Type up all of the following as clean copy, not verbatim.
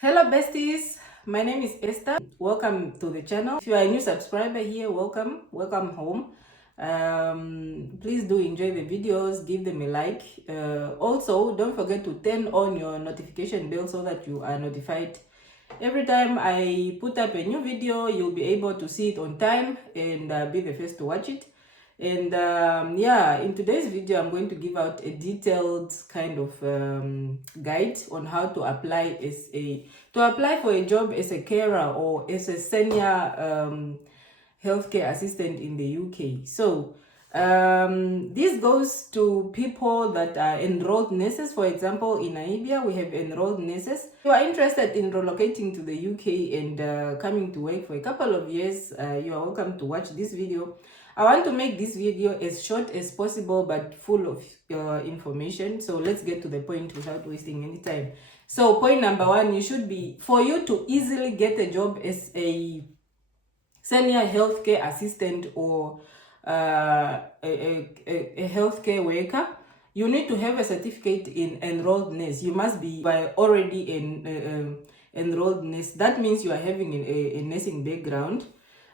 Hello besties, my name is Esther. Welcome to the channel. If you are a new subscriber here, welcome home. Please do enjoy the videos, give them a like. Also, don't forget to turn on your notification bell so that you are notified every time I put up a new video. You'll be able to see it on time and be the first to watch it. And yeah, in today's video, I'm going to give out a detailed kind of guide on how to apply for a job as a carer or as a senior healthcare assistant in the UK. So this goes to people that are enrolled nurses. For example, in Namibia, we have enrolled nurses. If you are interested in relocating to the UK and coming to work for a couple of years, you are welcome to watch this video. I want to make this video as short as possible but full of information. So let's get to the point without wasting any time. So point number one, for you to easily get a job as a senior healthcare assistant or a healthcare worker, you need to have a certificate in enrolled nurse. You must be already an enrolled nurse. That means you are having a nursing background.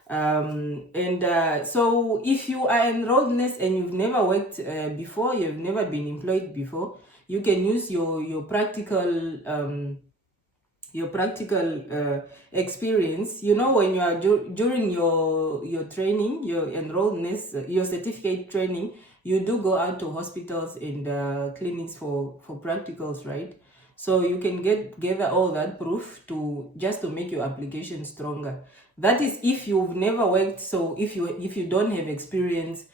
So if you are enrolled nurse and you've never worked before, you've never been employed before, you can use your practical experience. You know, when you are during your training, your enrolled nurse, your certificate training, you do go out to hospitals and clinics for practicals, right? So you can gather all that proof to make your application stronger. That is if you've never worked. So if you don't have experience,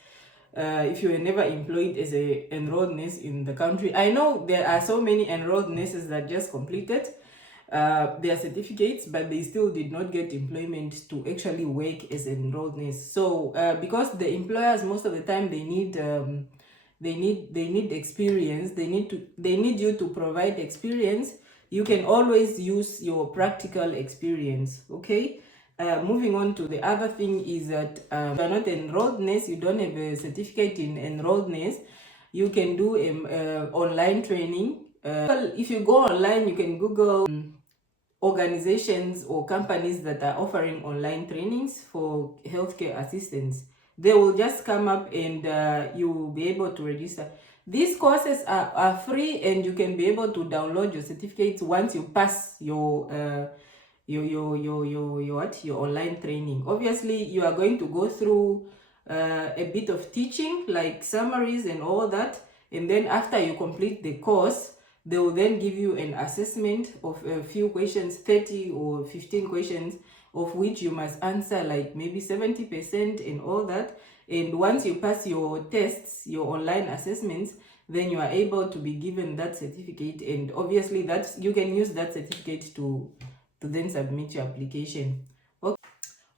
if you were never employed as a enrolled nurse in the country. I know there are so many enrolled nurses that just completed their certificates, but they still did not get employment to actually work as an enrolled nurse. So because the employers most of the time they need experience, they need you to provide experience. You can always use your practical experience. Okay. Moving on to the other thing is that you are not enrolled nurse, you don't have a certificate in enrolled nurse, you can do online training. If you go online, you can Google organizations or companies that are offering online trainings for healthcare assistants. They will just come up and you will be able to register. These courses are free, and you can be able to download your certificates once you pass your online training. Obviously, you are going to go through a bit of teaching, like summaries and all that, and then after you complete the course, they will then give you an assessment of a few questions, 30 or 15 questions, of which you must answer like maybe 70% and all that. And once you pass your tests, your online assessments, then you are able to be given that certificate. And obviously you can use that certificate to then submit your application.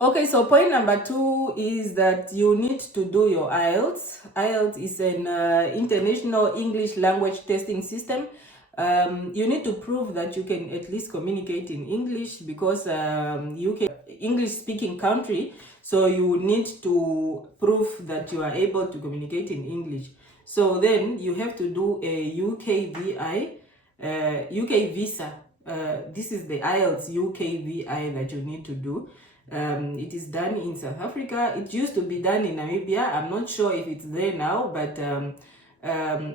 Okay, so point number 2 is that you need to do your IELTS. IELTS is an international English language testing system. You need to prove that you can at least communicate in English, because UK English speaking country, so you need to prove that you are able to communicate in English. So then you have to do a UK visa. This is the IELTS UK VI that you need to do. It is done in South Africa. It used to be done in Namibia. I'm not sure if it's there now, but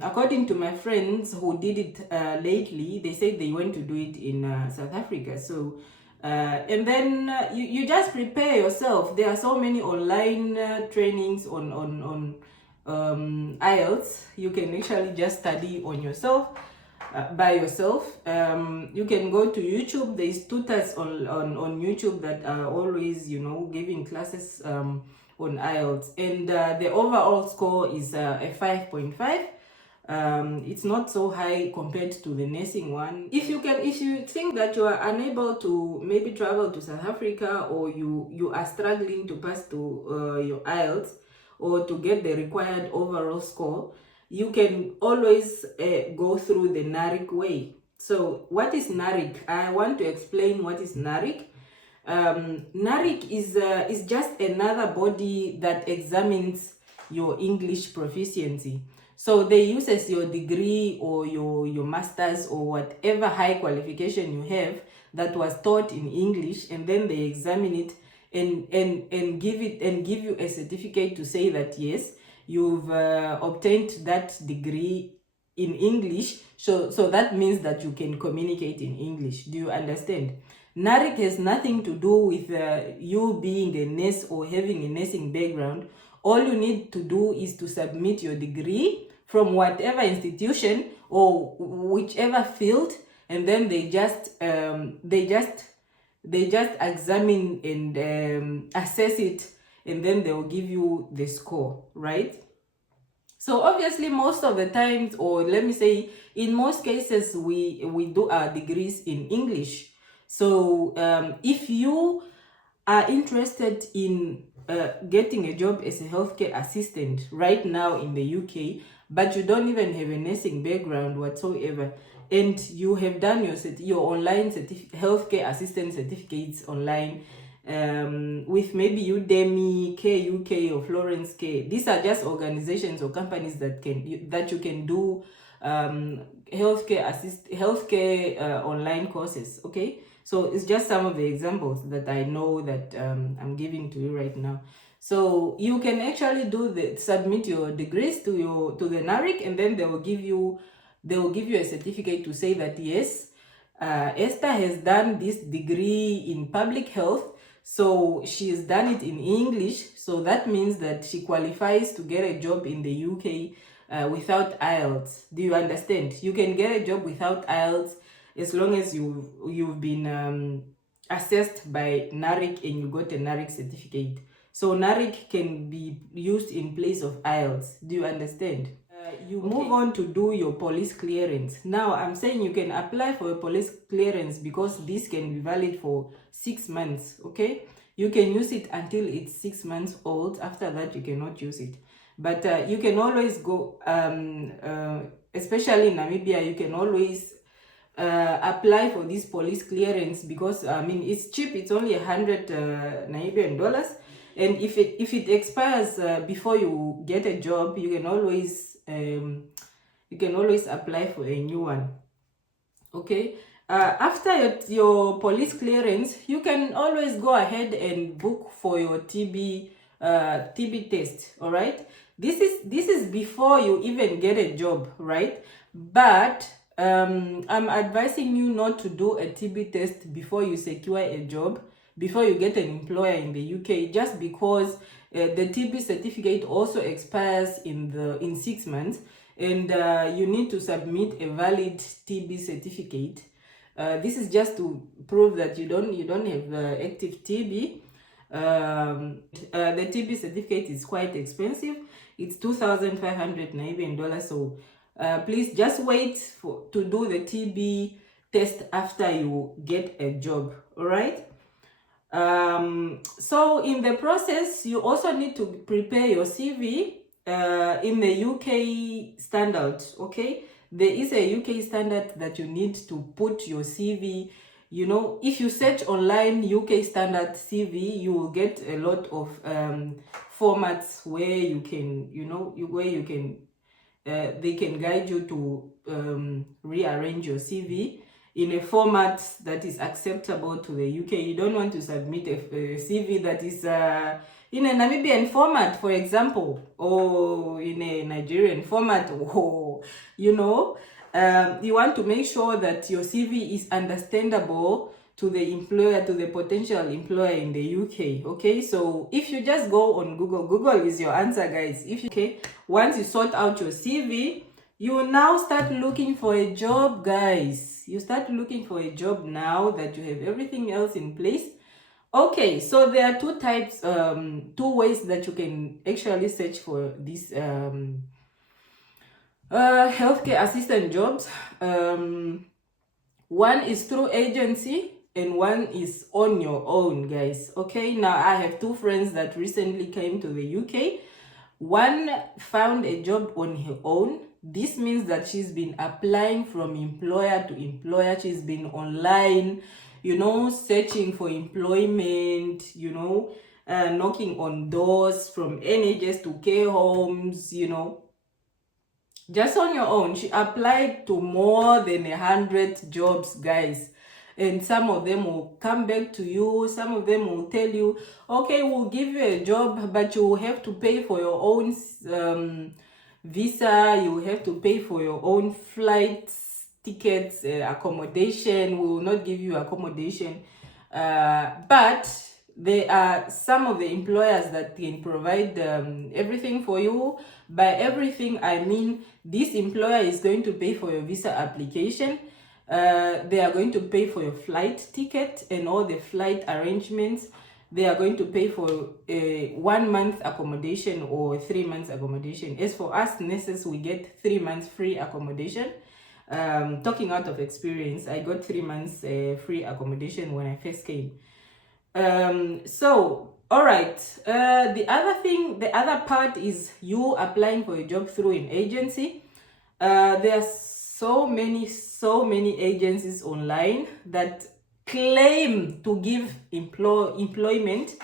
according to my friends who did it lately, they said they went to do it in South Africa. So and then you just prepare yourself. There are so many online trainings on IELTS. You can actually just study on yourself. By yourself. You can go to YouTube. There's tutors on YouTube that are always, giving classes on IELTS, and the overall score is a 5.5. It's not so high compared to the nursing one. If you think that you are unable to maybe travel to South Africa, or you are struggling to pass to your IELTS or to get the required overall score, you can always go through the Narick way. So what is Narick? I want to explain what is Narick. Narick is just another body that examines your English proficiency. So they use as your degree or your master's or whatever high qualification you have that was taught in English, and then they examine it and give you a certificate to say that yes, you've obtained that degree in English. So that means that you can communicate in English. Do you understand? Narick has nothing to do with you being a nurse or having a nursing background. All you need to do is to submit your degree from whatever institution or whichever field, and then they just examine and assess it, and then they'll give you the score, right? So obviously most of the times, or let me say in most cases, we do our degrees in English. So if you are interested in getting a job as a healthcare assistant right now in the UK, but you don't even have a nursing background whatsoever, and you have done your online healthcare assistant certificates online with maybe Udemy, KUK, or Florence K. These are just organizations or companies that you can do healthcare online courses. Okay, so it's just some of the examples that I know that I'm giving to you right now. So you can actually submit your degrees to the Narick, and then they will give you a certificate to say that yes, Esther has done this degree in public health. So she's done it in English. So that means that she qualifies to get a job in the UK without IELTS. Do you understand? You can get a job without IELTS as long as you've been assessed by Narick and you got a Narick certificate. So Narick can be used in place of IELTS. Do you understand? You move on to do your police clearance. Now I'm saying you can apply for a police clearance because this can be valid for 6 months. Okay, you can use it until it's 6 months old. After that you cannot use it, but you can always go especially in Namibia, you can always apply for this police clearance because I mean it's cheap. It's only 100 Namibian dollars, and if it expires before you get a job, you can always apply for a new one. Okay, after your police clearance, you can always go ahead and book for your TB test. All right, this is before you even get a job, right? But I'm advising you not to do a TB test before you secure a job, before you get an employer in the UK, just because the TB certificate also expires in 6 months, and you need to submit a valid TB certificate. This is just to prove that you don't have active TB. The TB certificate is quite expensive. It's 2,500 Namibian dollars. So please just wait to do the TB test after you get a job. All right. So in the process, you also need to prepare your CV in the UK standard. Okay, there is a UK standard that you need to put your CV. You know, if you search online UK standard CV, you will get a lot of formats where you can, they can guide you to rearrange your CV in a format that is acceptable to the UK. You don't want to submit a CV that is in a Namibian format, for example, or in a Nigerian format, or you want to make sure that your CV is understandable to the employer, to the potential employer in the UK. Okay, so if you just go on Google is your answer, guys. Once you sort out your CV, you will now start looking for a job, guys. You start looking for a job now that you have everything else in place. Okay, so there are two ways that you can actually search for these healthcare assistant jobs. One is through agency and one is on your own, guys. Okay, now I have two friends that recently came to the UK. One found a job on her own. This means that she's been applying from employer to employer. She's been online, searching for employment, knocking on doors from NHS to care homes, Just on your own. She applied to more than 100 jobs, guys. And some of them will come back to you. Some of them will tell you, okay, we'll give you a job, but you will have to pay for your own visa. You will have to pay for your own flights, tickets, accommodation. We will not give you accommodation. But there are some of the employers that can provide everything for you. By everything, I mean this employer is going to pay for your visa application. They are going to pay for your flight ticket and all the flight arrangements. They are going to pay for a 1 month accommodation or 3 months accommodation. As for us nurses, we get 3 months free accommodation. Talking out of experience, I got 3 months free accommodation when I first came. So all right, the other part is you applying for a job through an agency. There are so many agencies online that claim to give employment.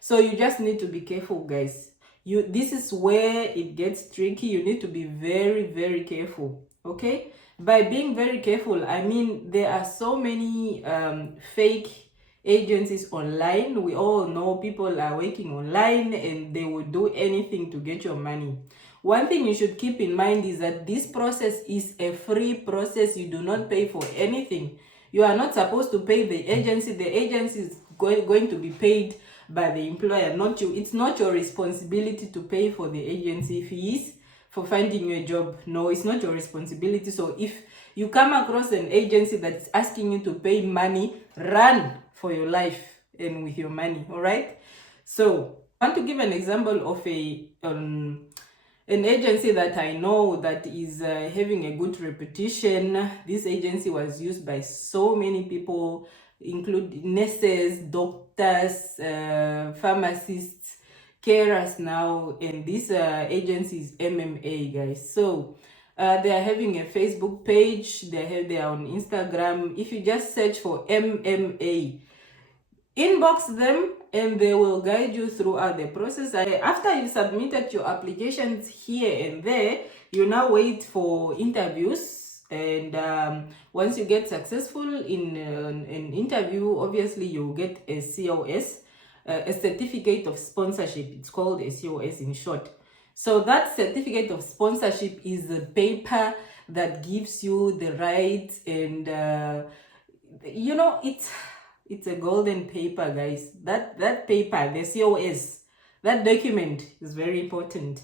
So you just need to be careful, guys. This is where it gets tricky. You need to be very careful. Okay, by being very careful, I mean there are so many fake agencies online. We all know people are working online and they will do anything to get your money. One thing you should keep in mind is that this process is a free process. You do not pay for anything. You are not supposed to pay the agency. The agency is going to be paid by the employer, not you. It's not your responsibility to pay for the agency fees for finding you a job. No, it's not your responsibility. So if you come across an agency that's asking you to pay money, run for your life and with your money. All right. So I want to give an example of an agency that I know that is having a good reputation. This agency was used by so many people, including nurses, doctors, pharmacists, carers now, and this agency is MMA, guys. So they are having a Facebook page. They are on Instagram. If you just search for MMA, inbox them and they will guide you throughout the process. After you submitted your applications here and there, you now wait for interviews. And once you get successful in an interview, obviously you get a COS, a certificate of sponsorship. It's called a COS in short. So that certificate of sponsorship is the paper that gives you the rights and you know, it's a golden paper, guys. That paper, the COS, that document is very important.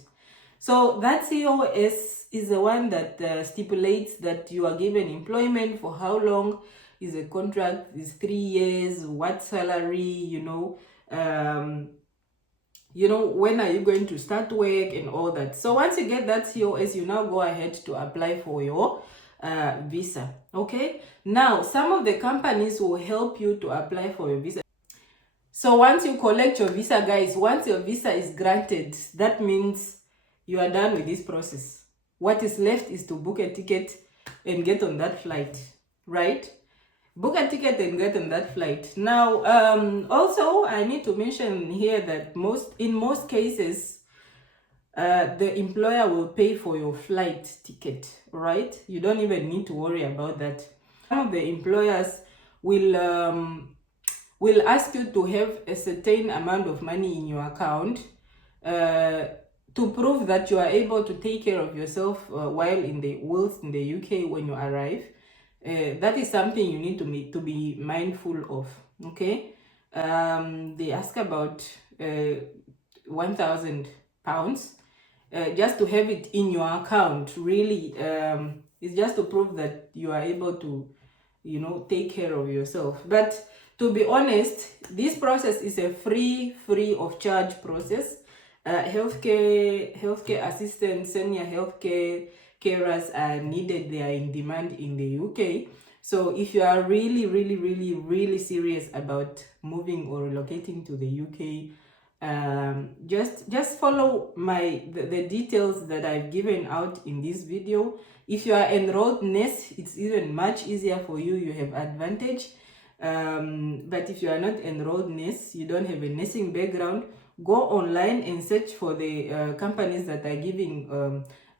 So that COS is the one that stipulates that you are given employment for how long. Is a contract, is 3 years, what salary, you know, when are you going to start work and all that. So once you get that COS, you now go ahead to apply for your visa. Okay, now some of the companies will help you to apply for your visa. So once you collect your visa, guys, once your visa is granted, that means you are done with this process. What is left is to book a ticket and get on that flight, right? Book a ticket and get on that flight. Now, also, I need to mention here that in most cases, the employer will pay for your flight ticket, right? You don't even need to worry about that. Some of the employers will ask you to have a certain amount of money in your account to prove that you are able to take care of yourself while in the UK when you arrive. That is something you need to be mindful of. Okay, they ask about £1,000 just to have it in your account. Really, it's just to prove that you are able to, take care of yourself. But to be honest, this process is a free of charge process. Healthcare assistants, senior healthcare carers are needed. They are in demand in the UK. So if you are really serious about moving or relocating to the UK, just follow the details that I've given out in this video. If you are enrolled nurse, it's even much easier for you. You have advantage. But if you are not enrolled nurse, you don't have a nursing background, go online and search for the companies that are giving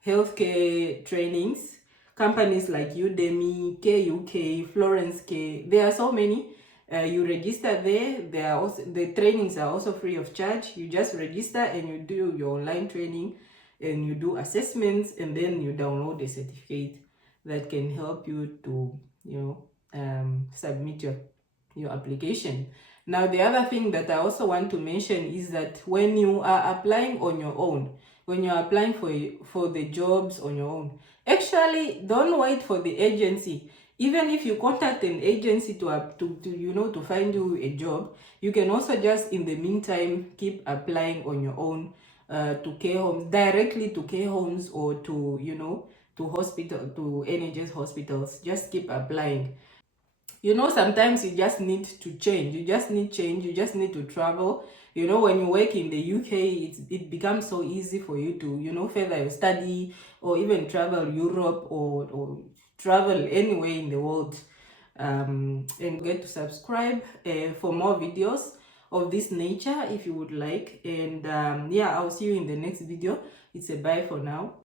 healthcare trainings. Companies like Udemy, KUK, Florence K, there are so many. You register there. There are also, the trainings are also free of charge. You just register and you do your online training and you do assessments, and then you download a certificate that can help you to, submit your application. Now, the other thing that I also want to mention is that when you are applying on your own, when you're applying for the jobs on your own, actually don't wait for the agency. Even if you contact an agency to find you a job, you can also just in the meantime keep applying on your own, to care homes, directly to care homes, or to hospital, to NHS hospitals. Just keep applying. Sometimes you just need to change. You just need change. You just need to travel. When you work in the UK, it becomes so easy for you to, further your study, or even travel Europe, or travel anywhere in the world. And get to subscribe for more videos of this nature if you would like. And yeah, I'll see you in the next video. It's a bye for now.